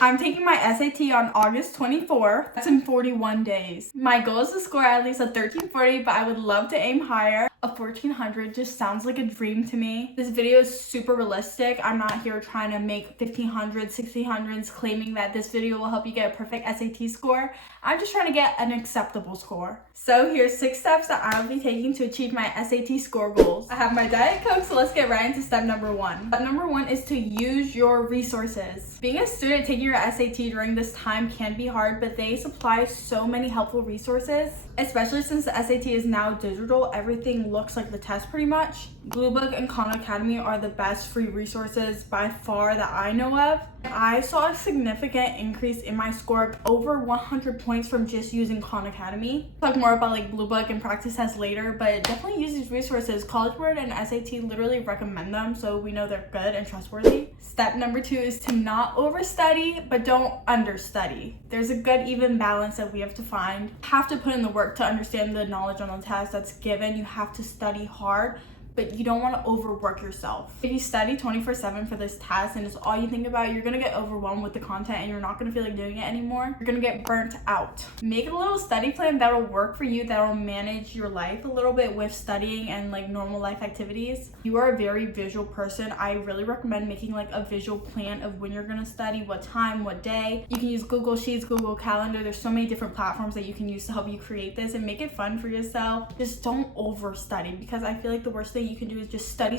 I'm taking my SAT on August 24th. That's in 41 days. My goal is to score at least a 1340, but I would love to aim higher. A 1400 just sounds like a dream to me. This video is super realistic. I'm not here trying to make 1500s, 1600s, claiming that this video will help you get a perfect SAT score. I'm just trying to get an acceptable score. So here's 6 steps that I will be taking to achieve my SAT score goals. I have my Diet Coke, so let's get right into step number 1. Step number 1 is to use your resources. Being a student taking your SAT during this time can be hard, but they supply so many helpful resources, especially since the SAT is now digital. Everything looks like the test pretty much. Bluebook and Khan Academy are the best free resources by far that I know of. I saw a significant increase in my score of over 100 points from just using Khan Academy. Talk more about like Bluebook and practice tests later, but definitely use these resources. College Board and SAT literally recommend them, so we know they're good and trustworthy. Step number 2 is to not overstudy, but don't understudy. There's a good even balance that we have to find. You have to put in the work to understand the knowledge on the test that's given. You have to study hard, but you don't want to overwork yourself. If you study 24/7 for this test and it's all you think about, you're gonna get overwhelmed with the content and you're not gonna feel like doing it anymore. You're gonna get burnt out. Make a little study plan that'll work for you, that'll manage your life a little bit with studying and like normal life activities. You are a very visual person. I really recommend making like a visual plan of when you're gonna study, what time, what day. You can use Google Sheets, Google Calendar. There's so many different platforms that you can use to help you create this and make it fun for yourself. Just don't overstudy, because I feel like the worst thing you can do is just study,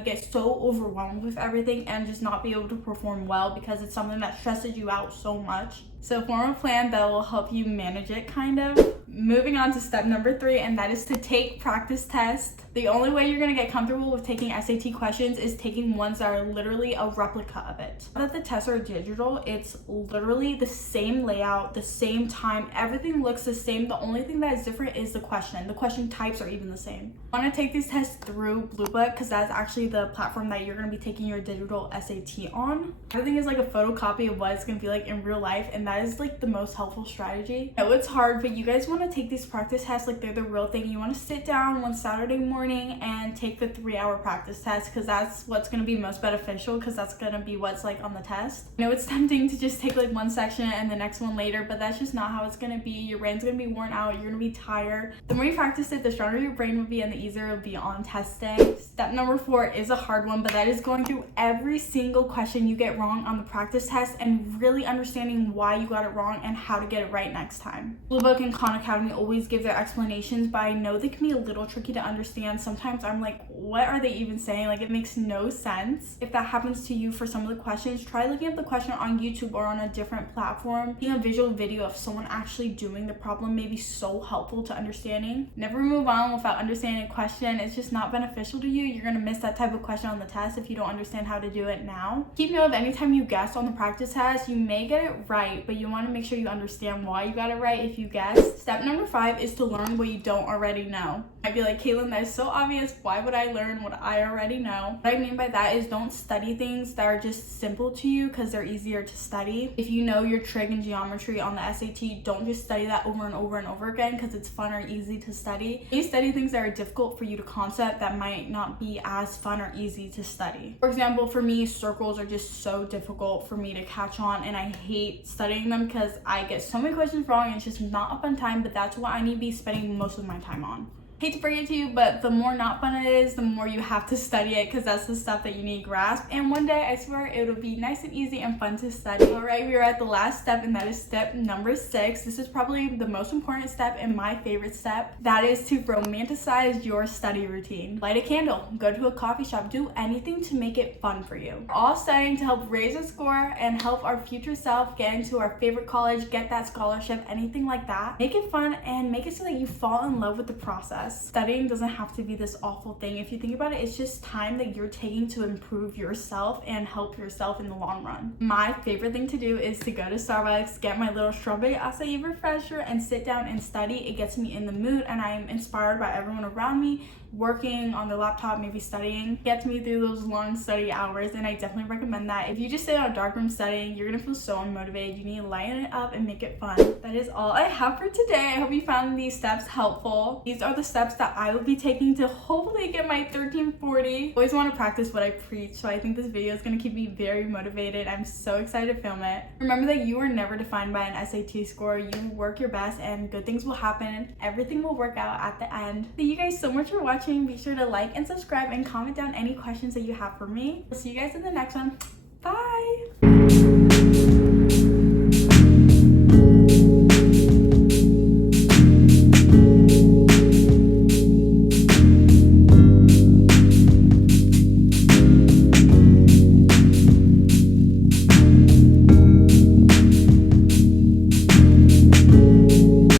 get so overwhelmed with everything and just not be able to perform well because it's something that stresses you out so much. So form a plan that will help you manage it, kind of. Moving on to step number 3, and that is to take practice tests. The only way you're gonna get comfortable with taking SAT questions is taking ones that are literally a replica of it. Now that the tests are digital, it's literally the same layout, the same time, everything looks the same. The only thing that is different is the question. The question types are even the same. I wanna take these tests through Bluebook because that's actually the platform that you're gonna be taking your digital SAT on. Everything is like a photocopy of what it's gonna be like in real life, and that is like the most helpful strategy. I know it's hard, but you guys want to take these practice tests like they're the real thing. You want to sit down one Saturday morning and take the 3-hour practice test, because that's what's going to be most beneficial, because that's going to be what's like on the test. I know it's tempting to just take like one section and the next one later, but that's just not how it's going to be. Your brain's going to be worn out, you're going to be tired. The more you practice it, the stronger your brain will be and the easier it'll be on test day. Step number 4 is a hard one, but that is going through every single question you get wrong on the practice test and really understanding why you got it wrong and how to get it right next time. Bluebook and Khan Academy always give their explanations, but I know they can be a little tricky to understand. Sometimes I'm like, what are they even saying? Like, it makes no sense. If that happens to you for some of the questions, try looking up the question on YouTube or on a different platform. Seeing a visual video of someone actually doing the problem may be so helpful to understanding. Never move on without understanding a question. It's just not beneficial to you. You're gonna miss that type of question on the test if you don't understand how to do it now. Keep note of anytime you guess on the practice test, you may get it right, but you want to make sure you understand why you got it right if you guess. Step number 5 is to learn what you don't already know. I'd be like, Caitlin, that is so obvious. Why would I learn what I already know? What I mean by that is don't study things that are just simple to you because they're easier to study. If you know your trig and geometry on the SAT, don't just study that over and over and over again because it's fun or easy to study. You study things that are difficult for you to concept that might not be as fun or easy to study. For example, for me, circles are just so difficult for me to catch on, and I hate studying them because I get so many questions wrong and it's just not a fun time, but that's what I need to be spending most of my time on. Hate to break it to you, but the more not fun it is, the more you have to study it, because that's the stuff that you need to grasp. And one day, I swear, it'll be nice and easy and fun to study. All right, we are at the last step, and that is step number 6. This is probably the most important step and my favorite step. That is to romanticize your study routine. Light a candle, go to a coffee shop, do anything to make it fun for you. We're all studying to help raise a score and help our future self get into our favorite college, get that scholarship, anything like that. Make it fun and make it so that you fall in love with the process. Studying doesn't have to be this awful thing. If you think about it, it's just time that you're taking to improve yourself and help yourself in the long run. My favorite thing to do is to go to Starbucks, get my little strawberry acai refresher, and sit down and study. It gets me in the mood and I am inspired by everyone around me. working on the laptop, maybe studying, gets me through those long study hours, and I definitely recommend that. If you just sit in a dark room studying, you're gonna feel so unmotivated. You need to lighten it up and make it fun. That is all I have for today. I hope you found these steps helpful. These are the steps that I will be taking to hopefully get my 1340. I always want to practice what I preach, so I think this video is gonna keep me very motivated. I'm so excited to film it. Remember that you are never defined by an SAT score. You work your best and good things will happen. Everything will work out at the end. Thank you guys so much for watching. Be sure to like and subscribe and comment down any questions that you have for me. I'll see you guys in the next one.